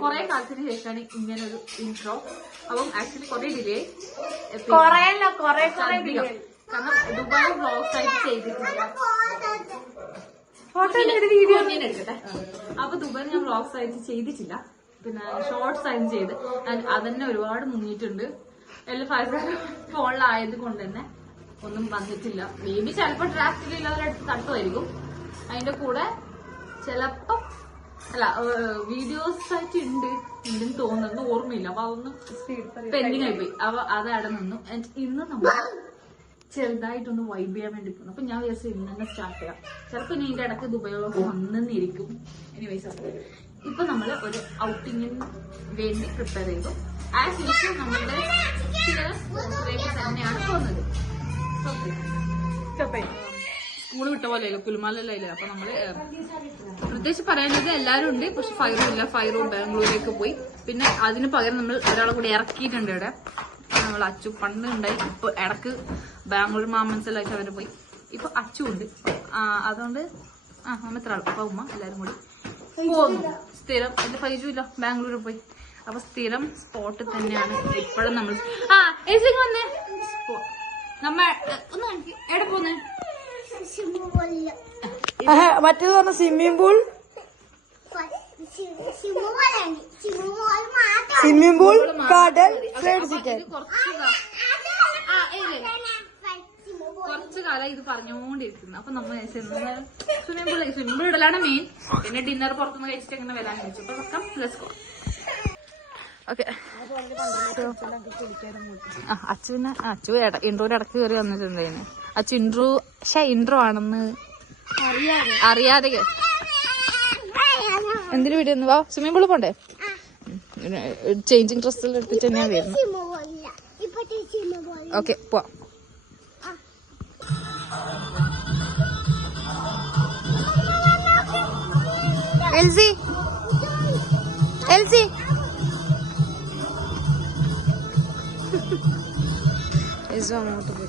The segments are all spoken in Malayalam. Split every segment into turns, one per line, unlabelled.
കൊറേ കാലത്തിന് ശേഷമാണ് ഇങ്ങനെ ഒരു ഇൻട്രോ അപ്പം ആക്ച്വലി കൊറേ ഡിലേ കാരണം ദുബായ് വ്ലോഗ്സ് ആയിട്ട് ചെയ്തിട്ടില്ല.
വീഡിയോ
ഞാൻ എടുക്കട്ടെ. അപ്പൊ ദുബായ് ഞാൻ വ്ലോഗ്സ് ആയിട്ട് ചെയ്തിട്ടില്ല. പിന്നെ ഷോർട്സ് ആയിട്ട് ചെയ്ത്. അത് അതന്നെ ഒരുപാട് മുങ്ങിയിട്ടുണ്ട്. എല്ലാം ഫൈവ് ഫോണിലായത് കൊണ്ട് തന്നെ ഒന്നും വന്നിട്ടില്ല. മേ ബി ചിലപ്പോ എല്ലാവരും തട്ടുമായിരിക്കും. അതിന്റെ കൂടെ ചിലപ്പോ അല്ല വീഡിയോസ് ആയിട്ട് ഉണ്ട് ഉണ്ടെന്ന് തോന്നുന്നു ഓർമ്മയില്ല. അപ്പൊ അതൊന്നും പെൻഡിങ് ആയിപ്പോയി. അപ്പൊ അത് അവിടെ നിന്നു. ഇന്ന് നമ്മൾ ചെറുതായിട്ടൊന്ന് വൈബ് ചെയ്യാൻ വേണ്ടി പോകുന്നു അപ്പൊ ഞാൻ വിചാരിച്ചു ഇന്ന് തന്നെ സ്റ്റാർട്ട് ചെയ്യാം. ചിലപ്പോ ഇനി ഇതിന്റെ ഇടയ്ക്ക് ദുബായിലൊക്കെ വന്നെന്നിരിക്കും. എനിവേസ് ഇപ്പൊ നമ്മൾ ഒരു ഔട്ടിങ്ങിന് വേണ്ടി പ്രിപ്പയർ ചെയ്തു. ആസ് യൂഷ്വൽ നമ്മുടെ തന്നെയാണ് പോകുന്നത്. സ്കൂൾ വിട്ട പോലെയല്ലോ കുലുമാലല്ലേ അപ്പൊ നമ്മൾ പ്രത്യേകിച്ച് പറയാനുള്ളത് എല്ലാരും ഉണ്ട്. പക്ഷെ ഫൈറും ഇല്ല. ഫൈറും ബാംഗ്ലൂരിലേക്ക് പോയി. പിന്നെ അതിന് പകരം നമ്മൾ ഒരാളെ കൂടി ഇറക്കിയിട്ടുണ്ട് ഇവിടെ. നമ്മൾ അച്ചു. പണ്ട് ഉണ്ടായി. ഇപ്പൊ ഇടയ്ക്ക് ബാംഗ്ലൂർ മാമൻസിലായിട്ട് അവർ പോയി. ഇപ്പൊ അച്ചു ഉണ്ട്. അതുകൊണ്ട് ആ നമ്മൾ ഇത്ര ആൾ അപ്പൊ ഉമ്മ എല്ലാരും കൂടി പോകുന്നു സ്ഥിരം. എന്റെ ഇല്ല. ബാംഗ്ലൂരിൽ പോയി. അപ്പൊ സ്ഥിരം സ്പോട്ടിൽ തന്നെയാണ് ഇപ്പോഴും നമ്മൾ ആ ഏസിങ് വന്നേ. നമ്മ ഒന്ന് കാണിക്ക്.
മറ്റേത് പറഞ്ഞ സ്വിമ്മിംഗ് പൂൾ സ്വിമ്മിംഗ് പൂൾ കടൽ ഫ്രൈഡ് ചിക്കൻ
കുറച്ച് കാലം ഇത് പറഞ്ഞുകൊണ്ടിരിക്കുന്നു അപ്പൊ നമ്മൾ സ്വിമ്മിംഗ് പൂൾ സ്വിമ്മിംഗ് പൂൾ ഇടലാണ് മെയിൻ പിന്നെ ഡിന്നർ പുറത്തുനിന്ന് കഴിച്ചിട്ട് എങ്ങനെ വരാൻ വെച്ചു അപ്പൊ വെക്കാം ലെറ്റ്സ് ഗോ ഓക്കെ അച്ചു പിന്നെ അച്ചു ഇൻട്രോയുടെ ഇടയ്ക്ക് കയറി വന്നിട്ടുണ്ടായിരുന്നു അച്ചു ഇൻട്രോ പക്ഷെ ഇൻട്രോ ആണെന്ന് അറിയാതെ. എന്തിനു വീട്ടിൽ നിന്ന് വാ സ്വിമ്മിംഗ് പൂളിൽ പോണ്ടേ? ചേഞ്ചിങ് ഡ്രസ്സിൽ എടുത്തിട്ട് തന്നെയാണ് വരുന്നത്. ഓക്കെ പോവാം. LC LC. എൽസി അങ്ങോട്ട് പോയി.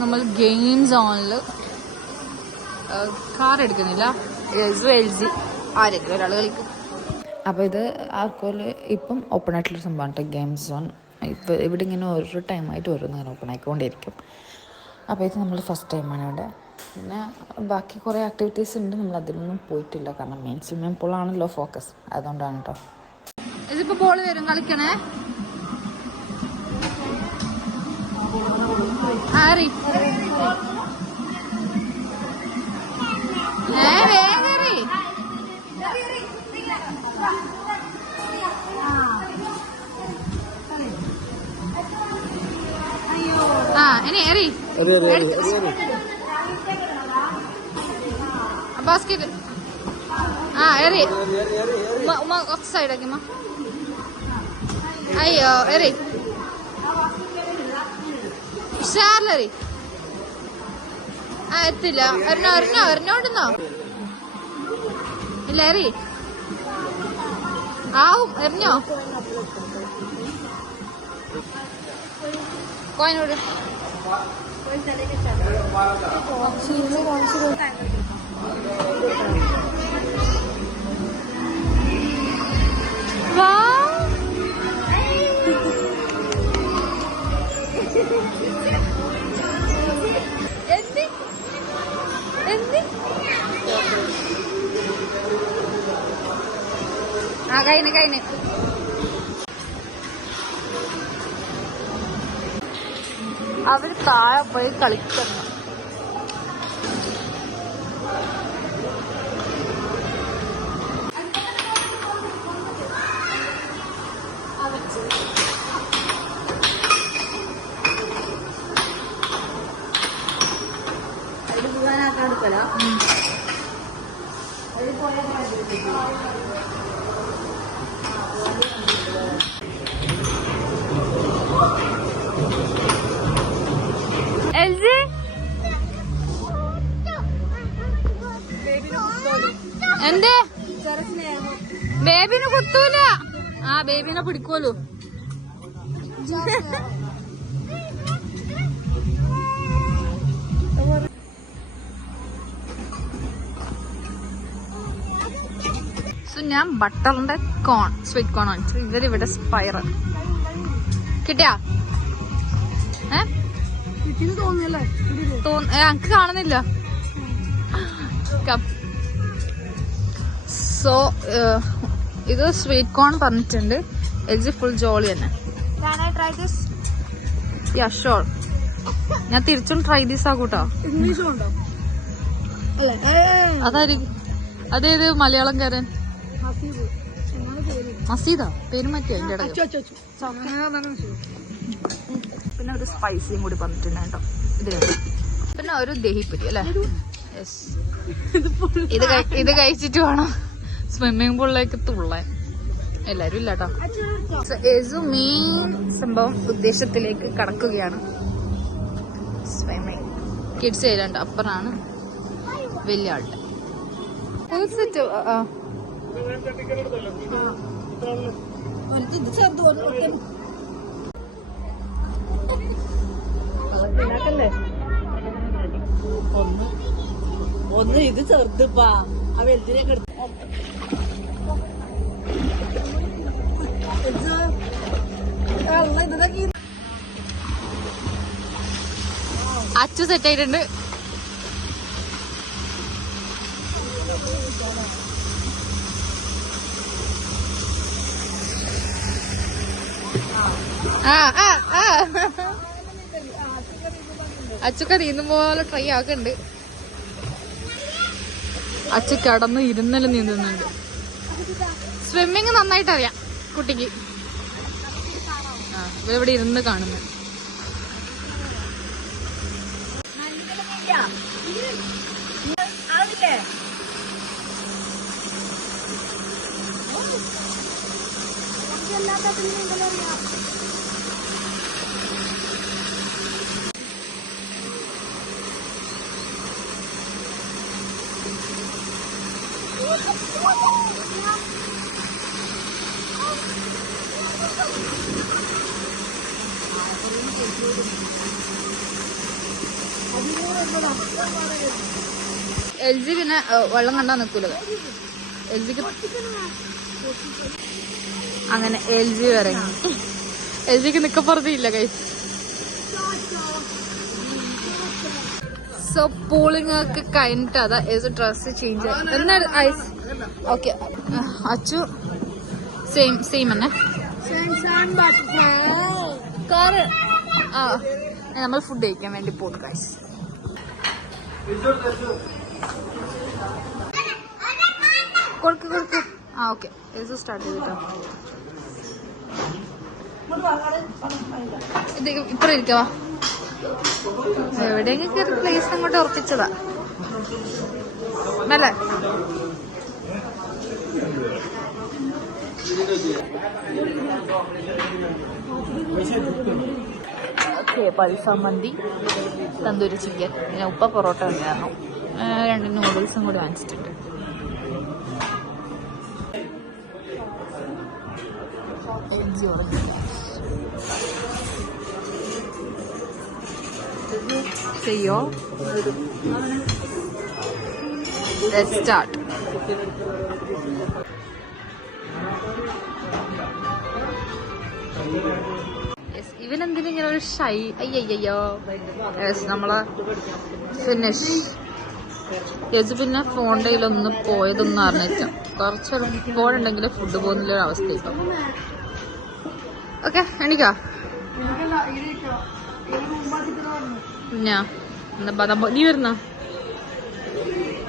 നമ്മൾ ഗെയിം സോണിൽ കാർ എടുക്കുന്നില്ല. എൽ ആരെങ്കിലും ഒരാൾ കളിക്കും.
അപ്പോൾ ഇത് ആർക്കോൽ ഇപ്പം ഓപ്പൺ ആയിട്ടുള്ള സംഭവമാണ് കേട്ടോ ഗെയിംസ് സോൺ ഇപ്പോൾ ഇവിടെ ഇങ്ങനെ ഓരോ ടൈമായിട്ട് ഓരോന്ന് ഇങ്ങനെ ഓപ്പൺ ആയിക്കൊണ്ടിരിക്കും അപ്പോൾ ഇത് നമ്മൾ ഫസ്റ്റ് ടൈമാണ് ഇവിടെ. പിന്നെ ബാക്കി കുറേ ആക്ടിവിറ്റീസ് ഉണ്ട് നമ്മൾ അതിലൊന്നും പോയിട്ടില്ല. കാരണം മെയിൻ സ്വിമ്മിംഗ് പൂളാണല്ലോ ഫോക്കസ് അതുകൊണ്ടാണ് കേട്ടോ
ഇതിപ്പോ ബോൾ വരും കളിക്കണേ. ആറി. എറി ബാസ്കറ്റ് ആ എറി ഉമ്മ കുറച്ച് സൈഡാക്കി ഉമ്മ. അയ്യോ എറി ഉഷാറിലെറി ആ എത്തില്ല. ഒരെണ്ണോ ഒരെണ്ണോ ഒരെണ്ണോണ്ടെന്നോ ഇല്ല എറി ആവും എറിഞ്ഞോ? കോയിനോട് വാ എന്തി എന്തി ആ കഴിഞ്ഞു അവർ താഴെ പോയി കളിക്കുന്നു. എൽജി എന്തേ? ബേബിനെ കുത്തൂല. ആ ബേബിനെ പിടിക്കോലു സോ ഞാൻ ബട്ടറിന്റെ കോൺ സ്വീറ്റ് കോൺ ആണ് ഇവരിവിടെ സ്പൈറൽ കിട്ടിയാ? ഏ? എനിക്ക് കാണുന്നില്ല. സോ ഇത് സ്വീറ്റ് കോൺ പറഞ്ഞിട്ടുണ്ട്. എജ് ഫുൾ ജോളി തന്നെ. ഷോർ ഞാൻ തിരിച്ചും ട്രൈ ദീസ്
അല്ലേ?
അതായിരിക്കും. അതേത് മലയാളംകാരൻ.
എന്നാണ് പേര്?
മസീദാ? പേര് മാറ്റിയ? ഇടയ്ക്ക്.
അച്ചു അച്ചു
പിന്നെ ഒരു സ്പൈസിയും കൂടി പറഞ്ഞിട്ടുണ്ട് കേട്ടോ. ഇത് പിന്നെ ഒരു ദഹിപ്പുരി അല്ലേ? ഇത് ഇത് കഴിച്ചിട്ട് വേണം. സ്വിമ്മിംഗ് പൂളിലേക്ക് തുള്ളാൻ. എല്ലാരും ഇല്ല കേട്ടോ. മെയിൻ സംഭവം ഉദ്ദേശത്തിലേക്ക് കടക്കുകയാണ്. സ്വിമ്മിംഗ് കിഡ്സ് ചെയ്യാണ്ട് അപ്പറാണ് വലിയ ആളുടെ. ഇത് ചേർത്ത് ആ,
ചെറുത് ഒന്ന്. ഒന്ന് ഇത് ചെറുതിപ്പാ. ആ വലുതിനൊക്കെ എടുത്ത്.
അച്ചു സെറ്റ് ആയിട്ടുണ്ട്. ആ ആ ആ. അച്ചുക്ക നീന്തും പോലെ ട്രൈ ആക്കുന്നുണ്ട് അച്ചു കടന്ന് ഇരുന്നല്ല നീന്തുന്നുണ്ട് സ്വിമ്മിങ് നന്നായിട്ട് അറിയാം കുട്ടിക്ക് ഇവിടെ ഇരുന്ന് കാണുന്നു. എൽ ജി പിന്നെ വെള്ളം കണ്ടാ നിക്കൂല എൽ ജിക്ക് അങ്ങനെ എൽ ജി ഇറങ്ങി എൽ ജിക്ക് നിക്കപ്പുറത്തില്ല കൈ സോ പൂളിംഗ് ഒക്കെ കഴിഞ്ഞിട്ട് അതാ ഏത് ഡ്രസ് ചേഞ്ച് എന്നാ ice okay Achu same same തന്നെ ആ നമ്മൾ ഫുഡ് കഴിക്കാൻ വേണ്ടി പോകുന്നു ഗൈസ് കൊടുക്ക് കൊടുക്ക്. ആ ഓക്കെ. ഇത് സ്റ്റാർട്ട് ചെയ്തിട്ടോ ഇത് ഇപ്പറ ഇരിക്കവാ. എവിടെയെങ്കിലും കയറി പ്ലേസ് അങ്ങോട്ട് ഉറപ്പിച്ചതാ. നല്ല ഓക്കെ പൽഫാം മന്തി തന്തൂരി ചിക്കൻ പിന്നെ ഉപ്പ പൊറോട്ട ഉണ്ടായിരുന്നു. രണ്ട് നൂഡിൽസും കൂടി വാങ്ങിച്ചിട്ടുണ്ട്. ചെയ്യോ? സ്റ്റാർട്ട് Thank Yes, ഇവനെന്തിനാ ഇങ്ങനെ ഒരു ഷൈ അയ്യയ്യോ നമ്മളെ ഫിനിഷ് യെസ് പിന്നെ ഫോണിന്റെ കയ്യിലൊന്ന് പോയതൊന്നും അറിഞ്ഞില്ല. കുറച്ചൊരു ഫോണുണ്ടെങ്കിൽ ഫുഡ് പോകുന്നില്ല ഒരു അവസ്ഥ ഇപ്പം. ഓക്കെ എണിക്കാ. ഞാ എന്നാ ബദാം നീ വരുന്ന?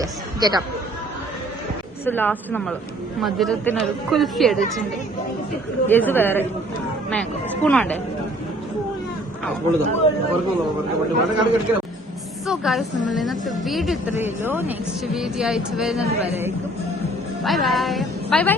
Yes get up so last നമ്മൾ മധുരത്തിനൊരു കുൽഫി അടിച്ചിട്ടുണ്ട് യെസ് വേറെ. മാംഗോ സ്പൂൺ വേണ്ടേ? സോ ഗായ്സ് നമ്മൾ ഇന്നത്തെ വീഡിയോ ഇത്രയല്ലോ നെക്സ്റ്റ് വീഡിയോ ആയിട്ട് വരുന്നത് വരെയായിരിക്കും ബൈ ബൈ ബൈ ബൈ